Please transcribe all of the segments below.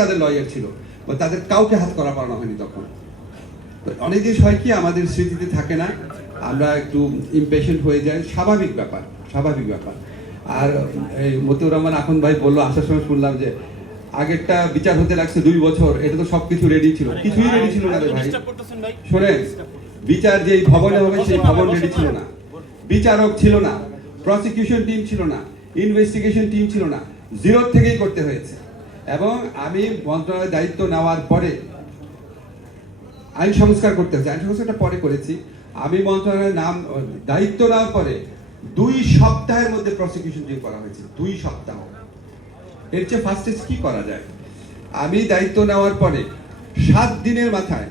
তাদের লয়ার ছিল বা তাদের কাউকে হাত করা পারানো হয়নি তখন। অনেক জিনিস হয় কি আমাদের স্মৃতিতে থাকে না আমরা একটু ইমপেশেন্ট হয়ে যাই স্বাভাবিক ব্যাপার স্বাভাবিক ব্যাপার। আর এই মতিউর রহমান এখন ভাই বলল আসার সময় শুনলাম যে আগেরটা বিচার হতে লাগছে দুই বছর এটা তো সবকিছু রেডি ছিল। কিছুই রেডি ছিল না ভাই। শোনেন বিচার যে ভবনে হবে সেই ভবন রেডি ছিল না। বিচারক ছিল না প্রসিকিউশন টিম ছিল না ইনভেস্টিগেশন টিম ছিল না জিরো থেকেই করতে হয়েছে। এবং আমি মন্ত্রণালয়ের দায়িত্ব নেওয়ার পরে আইন সংস্কার করতে হচ্ছে আইন সংস্কারটা পরে করেছি। আমি মন্ত্রণালয়ের নাম, দায়িত্ব নেওয়ার পরে দুই সপ্তাহের মধ্যে প্রসিকিউশন টিম করা হয়েছে। দুই সপ্তাহ। এর চেয়ে ফার্স্টেজ কি করা যায়? আমি দায়িত্ব নেওয়ার পরে সাত দিনের মাথায়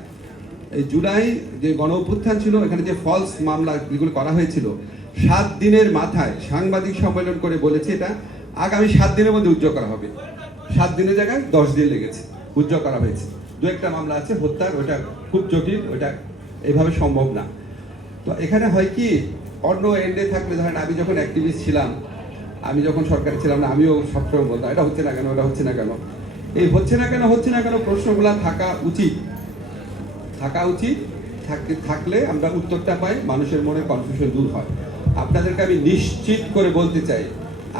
এই জুলাই যে গণ অভ্যুত্থান ছিল, এখানে যে ফলস মামলা যেগুলো করা হয়েছিল, সাত দিনের মাথায় সাংবাদিক সম্মেলন করে বলেছে এটা। আগামী সাত দিনের মধ্যে উজ্জ্বল করা হবে। সাত দিনের জায়গায় দশ দিন লেগেছে উজ্জ্বল করা হয়েছে। দু একটা মামলা আছে, হত্যার, ওটা খুব জটিল, ওটা এইভাবে সম্ভব না। তো এখানে হয় কি, অন্য এন্ডে থাকলে ধরেন আমি যখন অ্যাক্টিভিস্ট ছিলাম, আমি যখন সরকারে ছিলাম না, আমিও সবসময় বলতাম, এটা হচ্ছে না কেন এটা হচ্ছে না কেন? এই হচ্ছে না কেন, হচ্ছে না কেন প্রশ্নগুলো থাকা উচিত। থাকা উচিত, থাকতে, থাকলে আমরা উত্তরটা পাই, মানুষের মনে কনফিউশন দূর হয়। আপনাদেরকে আমি নিশ্চিত করে বলতে চাই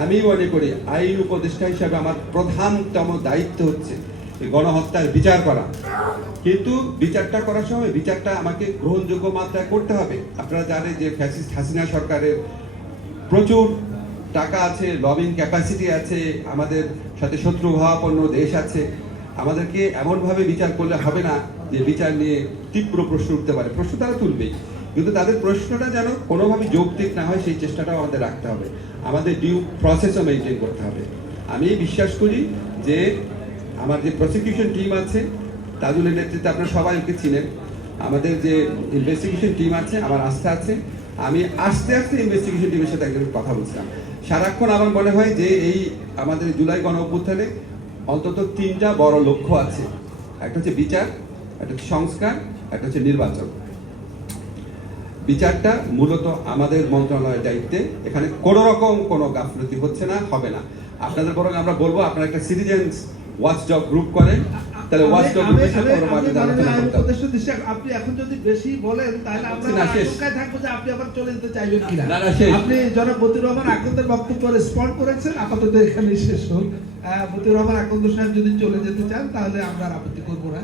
আমি মনে করি আইন উপদেষ্টা হিসাবে আমার প্রধানতম দায়িত্ব হচ্ছে গণহত্যার বিচার করা। কিন্তু বিচারটা করার সময় বিচারটা আমাকে গ্রহণযোগ্য মাত্রায় করতে হবে। আপনারা জানেন যে ফ্যাসিস্ট হাসিনা সরকারের প্রচুর টাকা আছে লবিং ক্যাপাসিটি আছে, আমাদের সাথে শত্রু ভাবাপন্ন দেশ আছে। আমাদেরকে এমনভাবে বিচার করলে হবে না যে বিচার নিয়ে তীব্র প্রশ্ন উঠতে পারে। প্রশ্ন তারা তুলবেই। কিন্তু তাদের প্রশ্নটা যেন কোনোভাবে যৌক্তিক না হয়, সেই চেষ্টাটাও আমাদের রাখতে হবে। আমাদের ডিউ প্রসেসও মেনটেন করতে হবে। আমি বিশ্বাস করি যে আমার যে প্রসিকিউশন টিম আছে, তাজুলের নেতৃত্বে আপনারা সবাই ওকে চিনেন। আমাদের যে ইনভেস্টিগেশন টিম আছে, আমার আস্থা আছে। আমি আস্তে আস্তে ইনভেস্টিগেশন টিমের সাথে একজন কথা বলছিলাম। সারাক্ষণ আমার মনে হয় যে এই আমাদের জুলাই গণ অভ্যুত্থানে অন্তত তিনটা বড় লক্ষ্য আছে। একটা হচ্ছে বিচার, একটা হচ্ছে সংস্কার, একটা হচ্ছে নির্বাচন। বিচারটা মূলত আমাদের মন্ত্রণালয়ের দায়িত্বে। এখানে কোনো রকম কোনো গাফলতি হচ্ছে না হবে না। আপনাদের বরং আমরা বলব আপনারা একটা সিটিজেন্স ওয়াচডগ গ্রুপ করেন। তাহলে ওয়াচডগ গ্রুপের সাথে মাঝে আলোচনা করতে আপনি এখন যদি বেশি বলেন তাহলে আমরা আশঙ্কায় থাকব যে আপনি আবার চলে যেতে চাইবেন কিনা। না, না। আপনি জনাব মতিউর রহমান আকন্দের বক্তব্য রেসপন্ড করেছেন। আপাতত এখানে শেষ হোক। মতিউর রহমান আকন্দ সাহেব যদি চলে যেতে চান তাহলে আমরা আপত্তি করব না।